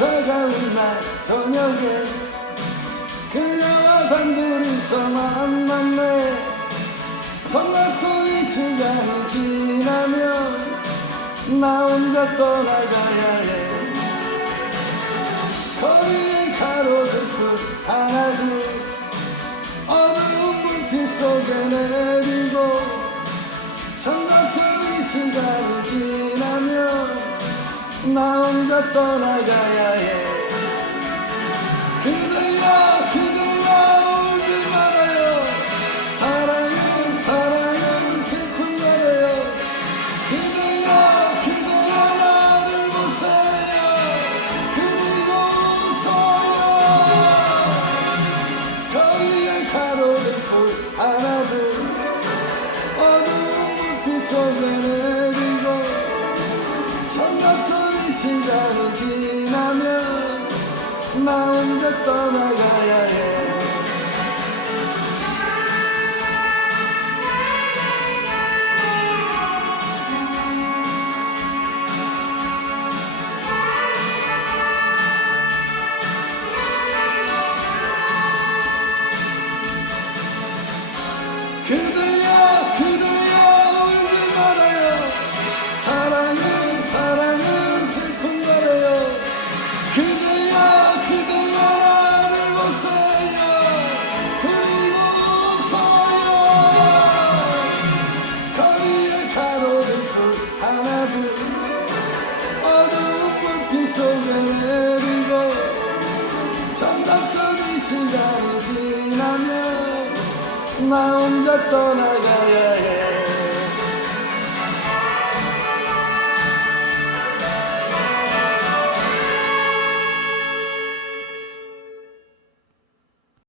차가운 날 저녁에 그녀와 단둘이서 만났네 전락도 이 시간이 지나면 나 혼자 떠나가야 해. 거리에 가로등 불 하나 둘 어두운 불빛 속에 내리고 천같은 이 시간이 지나면 나 혼자 떠나가야 해 시간이 지나면 나 혼자 떠나가야 해 내리고 정답던 이 시간이 지나면 나 혼자 떠나가야 해